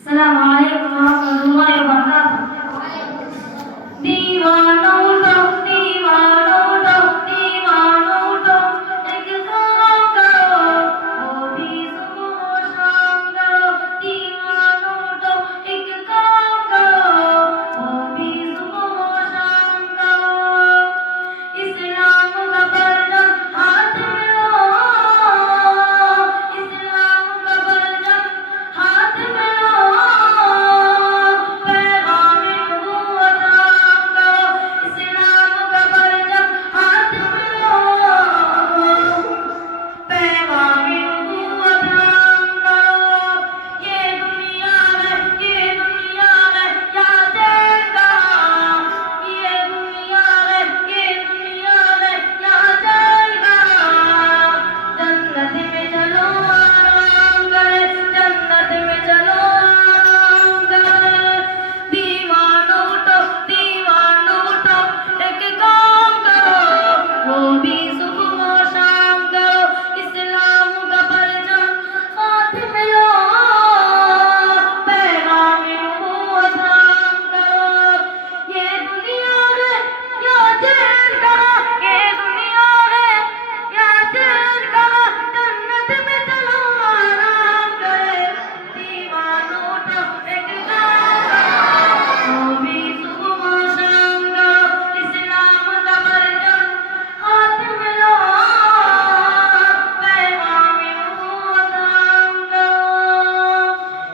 अस्सलामुअलैकुम warahmatullahi wabarakatuh। दीवानों को एक काम करो, वो भी सुबह शाम करो। दीवानों को एक काम करो, वो भी सुबह शाम करो। इस्लाम का परचम हाथ में लो, इस्लाम का परचम हाथ में लो। पैगाम नबूवत आम करो, इस्लाम का परचम हाथ में लो। पैगाम नबूवत आम करो। ये दुनिया है या देर का, ये दुनिया है या देर का। जन्नत में चलो आराम करे, जन्नत में चलो आराम करे। दीवानों उठो एक काम करो, वो भी सुबह शाम करो। इस्लाम का परचम हाथ में लो, पैगाम नबूवत आम करो। ये दुनिया है या देर का, ये दुनिया है या देर का। जन्नत में चलो आराम करे। दीवानों उठो एक काम करो, वो भी सुबह शाम करो। इस्लाम का परचम हाथ में लो, पैगाम नबूवत आम करो।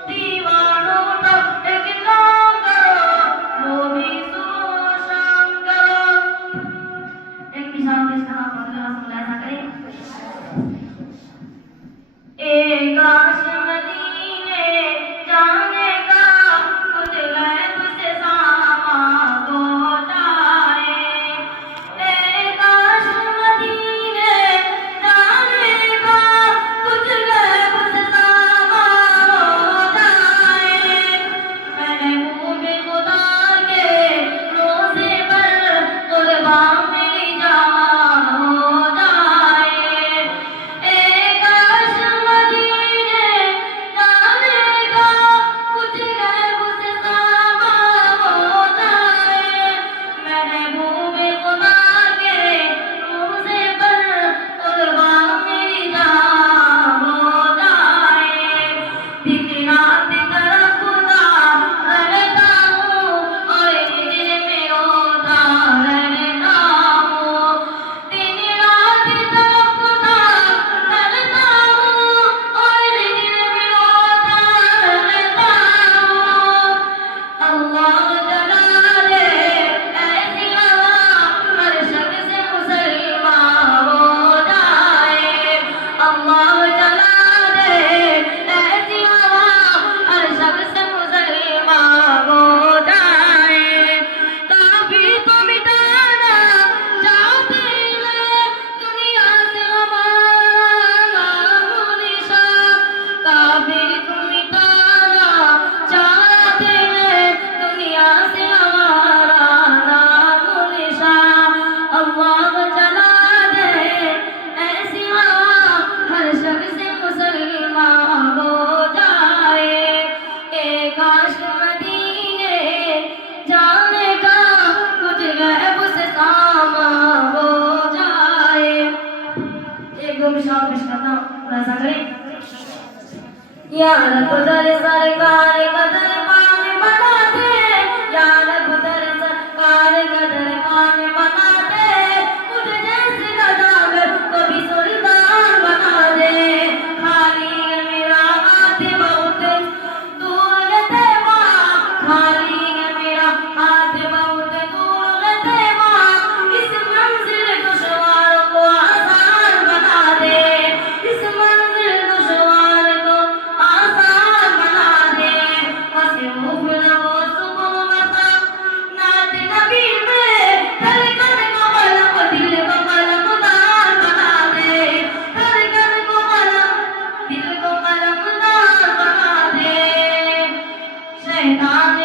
दीवानों उठो एक काम करो, वो भी सुबह शाम करो। एक मिसाल के साथ ऐसा करें। एक आश मदीने जाने का, कुछ गैब से सामा पहुंचाए। एक आश मदीने जाने का, कुछ गैब से सामा पहुंचाए। महबूब खुदा के रोज़े पर कुर्बान मेरी जान हो जाए। एक आश मदीने जाने का, कुछ गैब से सामा हो जाए। महबूब खुदा के रोज़े पर कुर्बान मेरी जान हो जाए। दिन रात तड़पता रहता हूँ और हिजर में रोता रहता हूँ। दिन रात तड़पता रहता हूँ और हिजर में रोता रहता हूँ। अल्लाह जला दे ऐसी हवा, हर शख्स मुसलमान हो जाए। अल्लाह जला दे ऐसी हवा, हर शख्स मुसलमान हो जाए। काफिर को मिटाना चाहते हैं दुनिया से हमारा नाम-ओ-निशान। काफिर को मिटाना चाहते हैं दुनिया से हमारा नाम-ओ-निशान। अल्लाह जला दे ऐसी हवा, हर शख्स मुसलमान हो जाए। एक आश मदीने जाने का, कुछ गैब से सामा हो जाए। एक दो मिसाल पेश करता हूँ, ऐसा करें। या रब दर सरकार कदर पान बना दे, या रब दर सरकार कदर पान बना दे। मुझे जैसे गदागर कभी सुल्तान बना दे। खाली है मेरा हाथ बहुत दूर है माँ, खाली है मेरा हाथ बहुत दूर है माँ। इस मंजिल दुश्वार को आसान बना दे, इस मंजिल दुश्वार को आसान बना दे। मसरूफ न हो सुबह मसा नात नबी में, धड़कन को कलम दिल को कलमदार बना दे। धड़कन को कलम दिल को कलमदार बना दे। शैतान